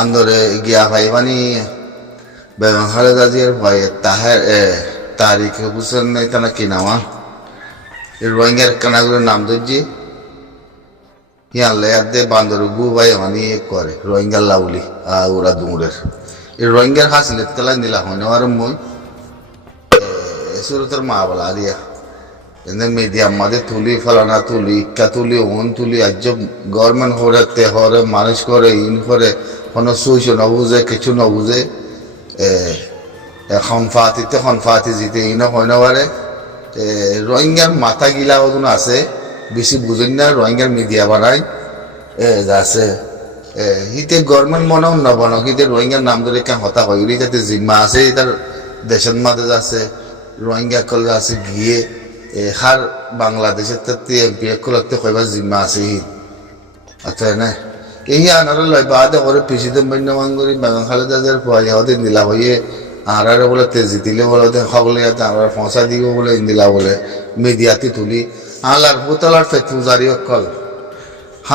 বান্দরে গিয়া ভাই মানে বেগম খালেদা জিয়ার ভয়ে তারিখ বুঝছেন নাই তা কি নামা রোহিঙ্গার কানাগুলোর নাম ধরছি ইয়ালে দে বান্দর গু ভাই মানে করে রোহিঙ্গার লাউলি ওরা দুমুরের এই রোহিঙ্গার হাসিলে তেলা নিলা হয় না আর মই সুরতের মা বলা দিয়া এনে মিডিয়া আমাদের তুলি ফলানা তুলি ইক্কা তুলি ওন তুলি আজ গভর্নমেন্ট হরে তে হরে মানুষ করে ইন করে কোনো সুইচ নবুঝে কিছু নবুঝে খনফাতি জিতে ইন হয় না পারে রোহিঙ্গার মাথা গিলা ওজন আছে বেশি বুঝেন না রোহিঙ্গার মিডিয়া বানায় আছে হিতে গভর্নমেন্ট মনেও নবনক হিতে রোহিঙ্গার নাম ধরে কেন হতা হয় তাতে জিম্মা আছে তার দেশের মাঝে আছে রোহিঙ্গা কল আছে গিয়ে হার বাংলাদেশের তাতে এমপি কলতে কইবার জিম্মা আছে হি আচ্ছা না এই আনারা লয় বাদে করে পিছিয়ে বন্যমাঙ্গুরি বেগম খালেদা জিয়ার পয়সা হতে দিলা হইয়ে আনারে বলে তেজি দিলে বলে সকলে আমরা পৌঁছা দিব বলে ইন্দিলা বলে মিডিয়াতে তুলি আল্লাহর পুতলার ফেতুজারি অকল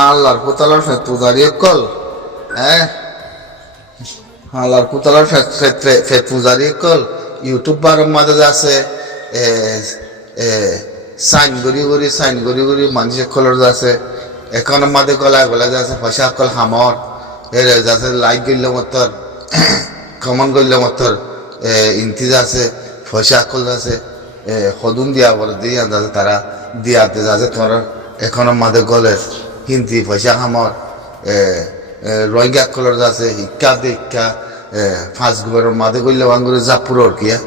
আল্লাহর পুতলার ফেতুজারি অকল আল্লাহর পুতলার ফেতুজারি অকল ইউটিউবার মাঝে আছে সাইন গড়ি মানুষ কলর আছে এখন মাঝে গলায় গলা যাচ্ছে পয়সা কল হামর এর যাচ্ছে লাইক গইলে মতর কমন গইলে মতর ইন্তিজ আছে পয়সা কল আছে সদুন দিয়া বলে দিয়ে যাচ্ছে তারা দিয়াতে যাচ্ছে তোমার এখন মাঝে গলের হিন্দি পয়সা হামর রোহিঙ্গা কলর যাচ্ছে ইক্কা দে ইক্কা ফাঁস গুবের মাঝে গইলে আঙ্গুরে জাপুরর কিয়া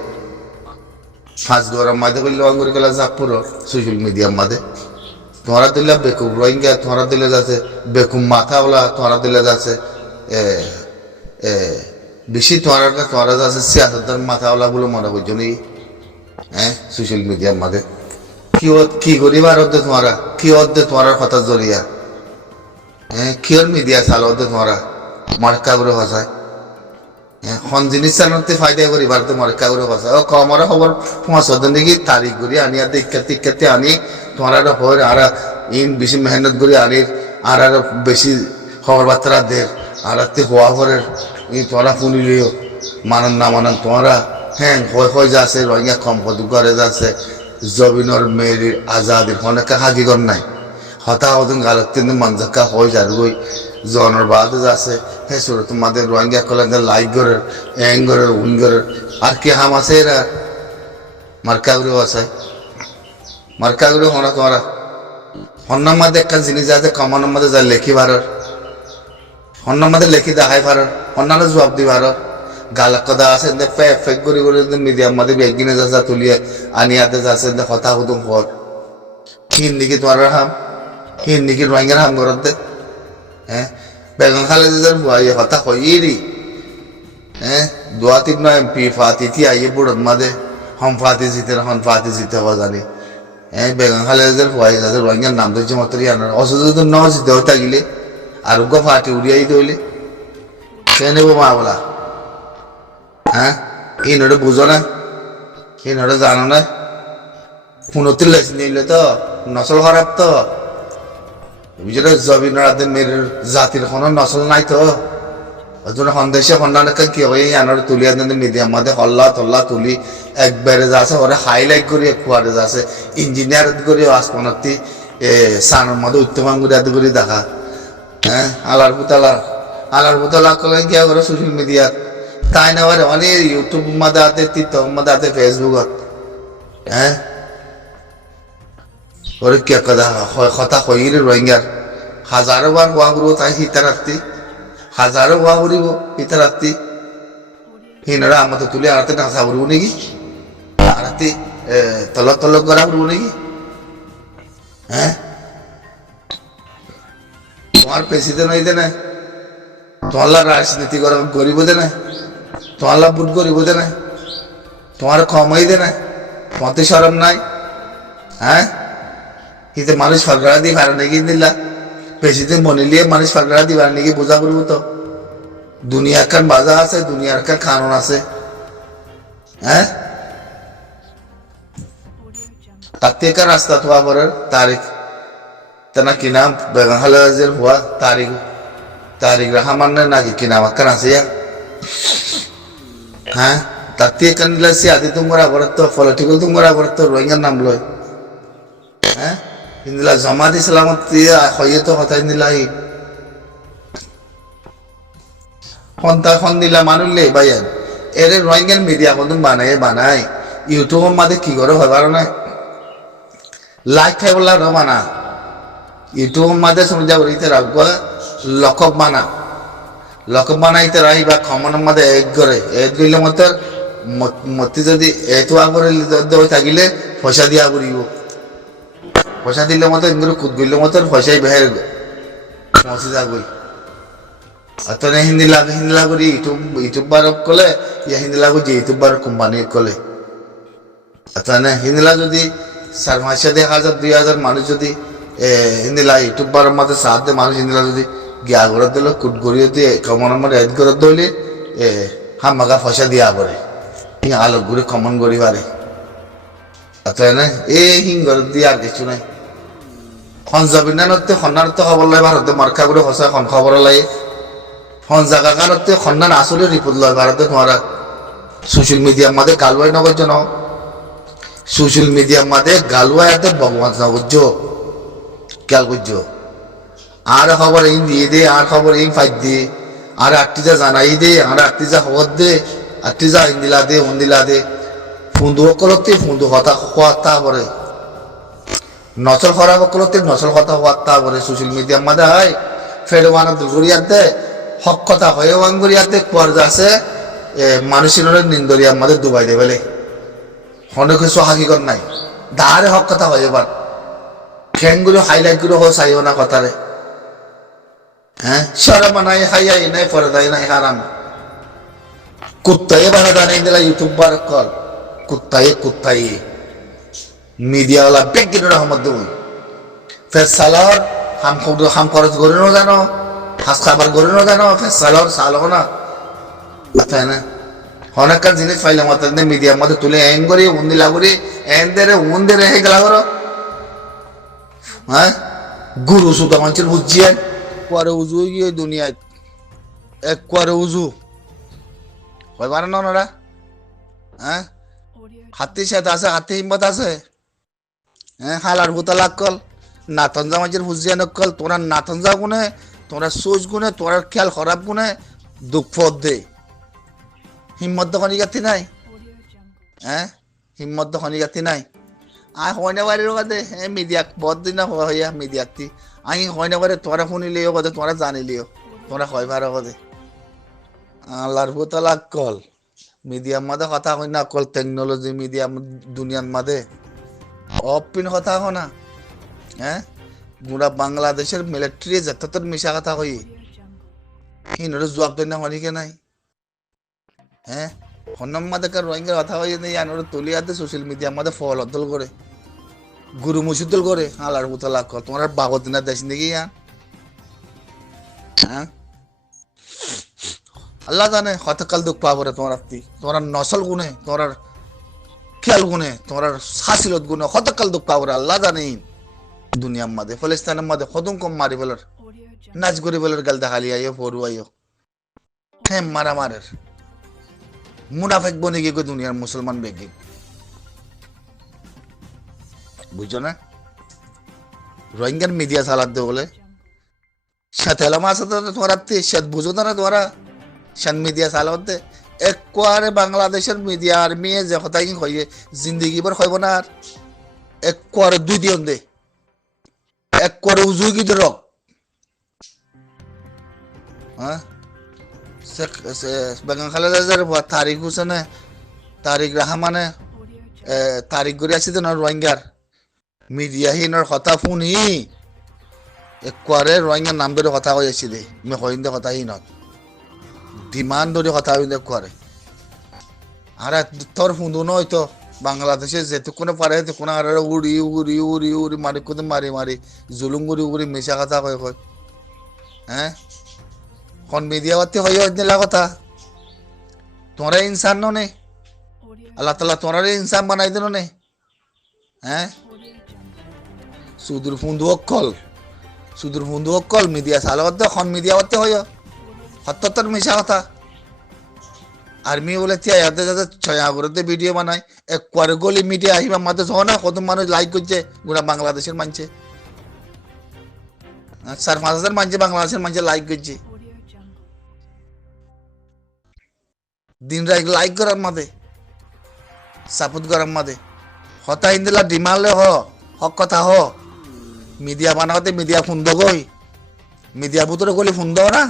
ফাঁস গুবের মাঝে গইলে আঙ্গুরে গেলা জাপুর সোশ্যাল মিডিয়ার মাঝে তোমরা দিলে বেকুব রোহিঙ্গা তোমরা দিলে যাচ্ছে বেকুম মাথাওয়ালা তোমরা দিলে যাচ্ছে বেশি তোমরা যাচ্ছে সিয়াসতদার মাথাওয়ালা বলে মনে করছো নি সোশ্যাল মিডিয়ার মাঝে কি করিবার অর্ধে তোমরা কি অর্ধে তোমার কথা জড়িয়া কিয়র মিডিয়া চাল অর্ধে তোমরা মার্কা করে ভাষায় হন জিনিস চালতে ফায়দা করিবার তো মার্কা করে ভাষায় ও কমরা খবর পৌঁছতে দেখি তারিখ করি আনি আর ইক্কাতে আনি তোমার হয় আর ইন বেশি মেহনত করি আনির আর বেশি খবর বার্তা দের আর হওয়া ঘরের তোমরা শুনিলেও মানান না মানান তোমরা হয় যাচ্ছে রোহিঙ্গা কম কত করে যাচ্ছে জবিনর মেয়ের আজাদের অনেক হাকিগর নাই হতা হতন গালত কিন্তু মানজাক্কা হয় যার গই জনের বাদে যাচ্ছে সুরত তোমাদের রোহিঙ্গা কলেন লাইক গরের এং গরের উন গরের আর কি হাম আছে এরা মার্কাগুলো আছে মার্কাগুলো হনা তোমরা হন্নার মাঝে একটা জিনিস আছে কমানোর মাঝে যা লেখি ভারর হন্নার মাঝে লেখি দেখাই ভারর হন্নারে জবাব দি ভারর গালা কথা আছে ফেক করে মিডিয়ার মাঝে একদিনে যা তুলিয়ে আনিয়াতে যাচ্ছে কথা হুতুম হর হিন্দিকে তোমার হাম হিন্দিকে রোহিঙ্গার হাম করতে বেগম খালেদা জিয়ার ভয় কথা হইরি দোয়া তিন এমপি ফাতি আইয়ে বুড়ন মাঝে হম ফাতি জিতে হওয়া জানি বেগম খালেদা জিয়ার ভয় যাতে রোহিঙ্গার নাম ধরছে মাত্র আনার অসুস্থ ন জিতে হয়ে থাকিলে আরোগ্য ফাটি উড়িয়াই দইলে সে নেব মা বলা ইনটা বুঝো না ইনটা জানো না পুনতে লেছি নিলে তো নসল খারাপ তো বুঝলে জবিনের হাতে মেয়ের জাতির কোনো নসল নাই তো সন্দেশে সন্ধানকে কি হয় আনার তুলিয়া দেন মিডিয়ার মাঝে হল্লা তল্লা তুলি একবারে যাচ্ছে ওরা হাইলাইট করি খুয়ারে যাচ্ছে ইঞ্জিনিয়ার করি আসমানতি সানের মধ্যে উত্তমাঙ্গুরি আদি করে দেখা আলার পুতালা করলে কি করে সোশ্যাল মিডিয়াত তাই না পারে অনেক ইউটিউব মাঝে আছে টিকটক মাঝে আছে ফেসবুকত ওরে কে কথা কইর রোহিঙ্গার হাজারো বার হওয়া করবো তাই হিতা রাত্রি হাজারো হওয়া করিব হিতা রাত্রি হিনরা আমাদের তুলে আড়াতে নাচা করবো নাকি আড়াতে তলক করা করবো নাকি তোমার প্রেসিডেন্ট হইতে না তোমার রাজনীতি করিব দে না তোমার বুট করিব দে না তোমার কম হইতে না তোমার তো সরম নাই কিন্তু মানুষ ফাঁকড়া দিয়ে ভাড়া নাকি দিলা প্রেসিডেন্ট বনিলিয়ে মানুষ ফাঁকড়া দিয়ে ভাড়া নাকি বোঝা করবো তো দুনিয়ার কান বাজা আছে দুনিয়ার কান কানুন আছে তার থেকে রাস্তা তোয়া পরের তারিখ তা কি নাম বেগম খালেদা জিয়ার হওয়া তারিখ তারিক রহমানের নাকি কিনা মাক্কার আছে হ্যাঁ তাতে কান দিলা সে আদি তোমরা বরত পলিটিক্যাল তোমরা বরত রোহিঙ্গার নাম লয় হ্যাঁ ইন্দিলা জামাত ইসলামত হইয়ে তো কথা ইন্দিলাই খন্তা খন দিলা মানুষলে ভাইয়ান এর রোহিঙ্গার মিডিয়া কোন বানায় ইউটিউবের মাঝে কি করে হয় পারো না লাইক খাই বললা ন বানা ইউটিউবের মাঝে শুনে যাবো ইতে রাখবো লকক বানাইতে রাহি বা খমনের মাঝে এড করে এড করলে মতো মতি যদি এতো আগরে থাকিলে পয়সা দিয়া করিব পয়সা দিলে মতো ইন্দুর কুদ গইলে মতো পয়সাই বেহের পৌঁছে যাবই অতনে হিন্দি লাগি ইউটিউবার কলে ইয়া হিন্দি লাগু যে ইউটিউবার কোম্পানি কলে অতনে হিন্দি লাগ যদি 4,500 2,000 মানুষ যদি হিন্দি লাগ ইউটিউবার মাঝে সাথ দে মানুষ হিন্দি লাগ যদি গিয়া করে দিল কুট গড়িয়ে দিয়ে কমন আমার এড করে দিলে হামাগা পয়সা দিয়া পরে আলো ঘুরে কমন গড়ি পারে অতনে হিঙ্গর দিয়ে আর কিছু নাই সঞ্জাবিনানতে সন্ধানতে খবর লয় ভারতে মার্কা করে সঁচা খবর লাগে জায়গা কারণতে সন্ধান আসলে রিপোর্ট লয় ভারতে তোমারা সোশ্যাল মিডিয়ার মাঝে গালুয়াই নগর্য ন সোশ্যাল মিডিয়ার মাঝে গালুয়াই হাতে ভগবান নগর্য খেয়াল করছ আর খবর এই দিয়ে দে আর খবর এই ফাইট দিয়ে আর আটটিজা জানাই দে আর আটটিজা খবর দে আটটিজা ইন্দিলা দে উন্দিলা দে ফুন্দু অকলতে ফুন্দু হতা হওয়া পরে নচল খরাব অকলতে নচল হতা হওয়া পরে সোশ্যাল মিডিয়ার মাঝে হয় ফেরওয়ানা দুর্গরিয়ার দে হক কথা হয়ে ওয়াঙ্গুরিয়াতে পর্দা আছে মানুষের নিন্দরিয়ার মাঝে ডুবাই দে বলে অনেক কিছু হাকিকত নাই দাঁড়ে হক কথা হয় এবার খ্যাংগুলো হাইলাইট গুলো হোক চাইও না কথারে হ্যাঁ সরমা নাই হাইয়াই নাই পর্দাই নাই হারাম কুত্তাই বানা জানাই দিলা ইউটিউবার কল কুত্তাই মিডিয়াওয়ালা বেগিন রহমত দুই ফেসালর হাম খরচ করে না জানো হাস খাবার করে না জানো ফেসালর সালো না তাই না অনেক জিনিস পাইলাম মিডিয়ার মধ্যে তুলে এন করি উন্দিলা করি উন্দের হে গেলা করো হ্যাঁ গুরু সুতা মানুষের বুঝিয়েন কুয়ারে উজু গিয়ে দুনিয়ায় এক কুয়ারে উজু হয় পারে না ওনারা হ্যাঁ হাতি সাথে আছে হাতি হিম্মত আছে হ্যাঁ হালার ভূতা লাগ কল নাতনজা মানুষের বুঝিয়ান কল তোরা নাতনজা গুনে তোরা সোচ গুনে তোরা খেয়াল খারাপ গুনে দুঃখ দে হিম্মত দখনি গাতি নাই হ্যাঁ হিম্মত দখনি গাতি নাই আই হয়না বাড়ির দে মিডিয়াক বহুত দিন হইয়া মিডিয়াকতি আই হয়না বাড়ি তোরা শুনিলিও কদে তোরা জানিলিও তোরা হয় ভার কদে আল্লাহর ভূতলা কল মিডিয়ার মাঝে কথা কই না কল টেকনোলজি মিডিয়া দুনিয়ার মাঝে অপিন কথা কো না হ্যাঁ গুড়া বাংলাদেশের মিলিটারি যতর মিশা কথা কই হিনরে জবাব দেন না হনিকে নাই হ্যাঁ হন্নম মাঝে কার রোহিঙ্গার কথা কই নেই আনরে তুলিয়াতে সোশ্যাল মিডিয়ার মাঝে ফল অদল করে গুরু মুসিদল করে আল্লাহর ভূতলা কল তোমার বাগত দিনা দেশ নাকি হ্যাঁ আল্লাহ জানে হতকাল দুঃখ পাবরে তোমার নসল গুনে তোমার খেয়াল গুনে তোমার হাসিলত গুনে হতকাল দুঃখ পাবরে আল্লাহ জানে দুনিয়ার মাঝে ফলিস্তানের মাঝে কদম কম মারি বলার নাচ করি বলার গাল দেখালি আইও পড়ু আইও হ্যাঁ মারামারের মুনাফেক বনে গিয়ে দুনিয়ার মুসলমান বেগে বুঝছো না রোহিঙ্গার মিডিয়া চালাত দে বলে সাথে এলাম আছে তোমার সাথে বুঝো না তোরা শান মিডিয়া চালাতে একবারে বাংলাদেশের মিডিয়া আর মেয়ে যে কথা কি কইয়ে জিন্দগি ভর কইব না আর একবারে দুই দিন দে একবারে উজুগি ধর হ্যাঁ বেগম খালেদার তারিখ হোসেনে তারিক রহমানে তারিখ করে আসি তো না রোহিঙ্গার মিডিয়াহীনৰ কথা শুনি একবারে রোহিঙ্গার নাম ধরে কথা কই আসি দে মে কইন্দে কথা হীনত ডিমান্ড ধরে কথা হইলে করে আর তোর ফুন্দু নয় তো বাংলাদেশে যেটুকুনে পারে সেটুকুনে আর উড়ি উড়ি উড়ি উড়ি মারি কোথাও মারি মারি জুলুম উড়ি উড়ি মিশা কথা কয় কয় হ্যাঁ কোন মিডিয়া বাতি হয়ে দিলা কথা তোরা ইনসান নে আল্লাহ তাআলা তোরা ইনসান বানাই দিল নে হ্যাঁ সুদূর ফুন্দু অকল সুদূর বন্ধু অকল মিডিয়া চালু করতে খন মিডিয়া করতে হয় সত্যতার মিশা কথা আর্মি বলে ইয়াতে যাতে ছয় আগরতে ভিডিও বানায় এক কোয়ারে গলি মিডিয়া আহিবা মাতে সহ না কত মানুষ লাইক করছে গোটা বাংলাদেশের মানছে 4-5 হাজার মানছে বাংলাদেশের মানছে লাইক করছে দিন রাত লাইক করার মাঝে সাপোর্ট করার মাঝে হতা হিন্দিলা ডিমালে হক কথা মিডিয়া বানাতে মিডিয়া ফুন্দ গই মিডিয়া ভিতরে গলি ফুন্দ না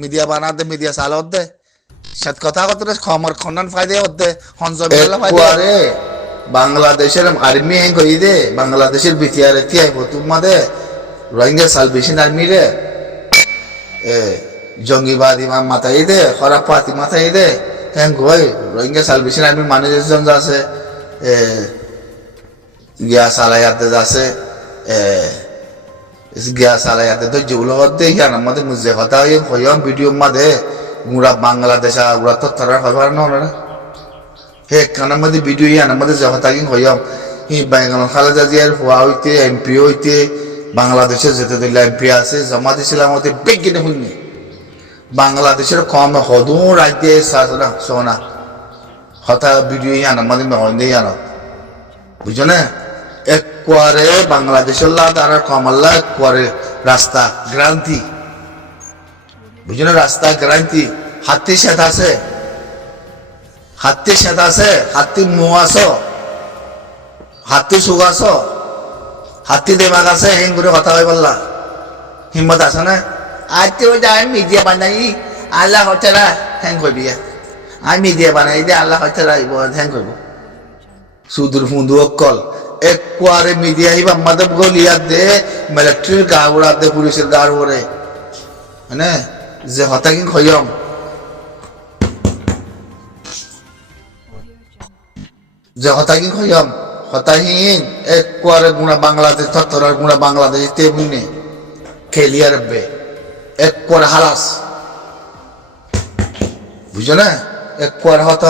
মিডিয়া বানাতে মিডিয়া চাল হতে সত কথা কত খমর খনন ফায়দে হতে হনজর ফায়দে বাংলাদেশের আর্মি হ্যাং কই দে বাংলাদেশের বিটিআর তিয়াই তোমাদে রোহিঙ্গা সালভেশন আর্মি রে জঙ্গিবাদী মাথায় দে খারাপ পাতি মাথায় দে হ্যাং কই রোহিঙ্গা সালভেশন আর্মি মানুষজন আছে গিয়া সালায়াতে আছে গিয়া সালায়াতে তো যেগুলো হতে ইয়ান আমাদের মুজে কথা হইম ভিডিও মাঝে গুড়া বাংলাদেশ গুড়া তো তারা খবর না হে কানার মধ্যে ভিডিও ইয়ান আমাদের জগতা কি হইম হি বাঙাল খালেদা জিয়ার হওয়া হইতে এমপি হইতে বাংলাদেশের যেতে দিলে এমপি আছে জমা দিয়েছিলাম হতে বেগিনে হইনি বাংলাদেশের কম হদু রাজ্যে সাজনা সোনা হতা ভিডিও ইয়ান আমাদের মেহন্দে ইয়ান বুঝছো না এক কোয়ারে বাংলাদেশের লাদ আর কমাল্লা এক কোয়ারে রাস্তা গ্রান্তি বুঝছো না রাস্তা গ্রান্তি হাতি সেত আছে হাতি মুখ আছো হাতি সুখ আছো হাতি দেমাগ আছে হেং করে কথা হয় বললা হিম্মত আছে না আজকে যাই মিডিয়া বানাই আল্লাহ হচ্ছে না হ্যাং করবি আমি মিডিয়া বানাই দে আল্লাহ হচ্ছে না হ্যাং করবো সুদূর ফুন্দু অকল এক কোয়ারে মিডিয়া হিবা মাদব গলিয়াত দে মিলিটারির গা উড়াত দে পুলিশের গা উড়ে মানে যে হতা কি খয়ম যে হতা কি খয়ম হতাহীন এক কোয়ারে গুণা বাংলাদেশ থর গুণা বাংলাদেশ তে বুনে খেলিয়া রাখবে এক কোয়ারে হালাস বুঝো না এক কোয়ারে হতা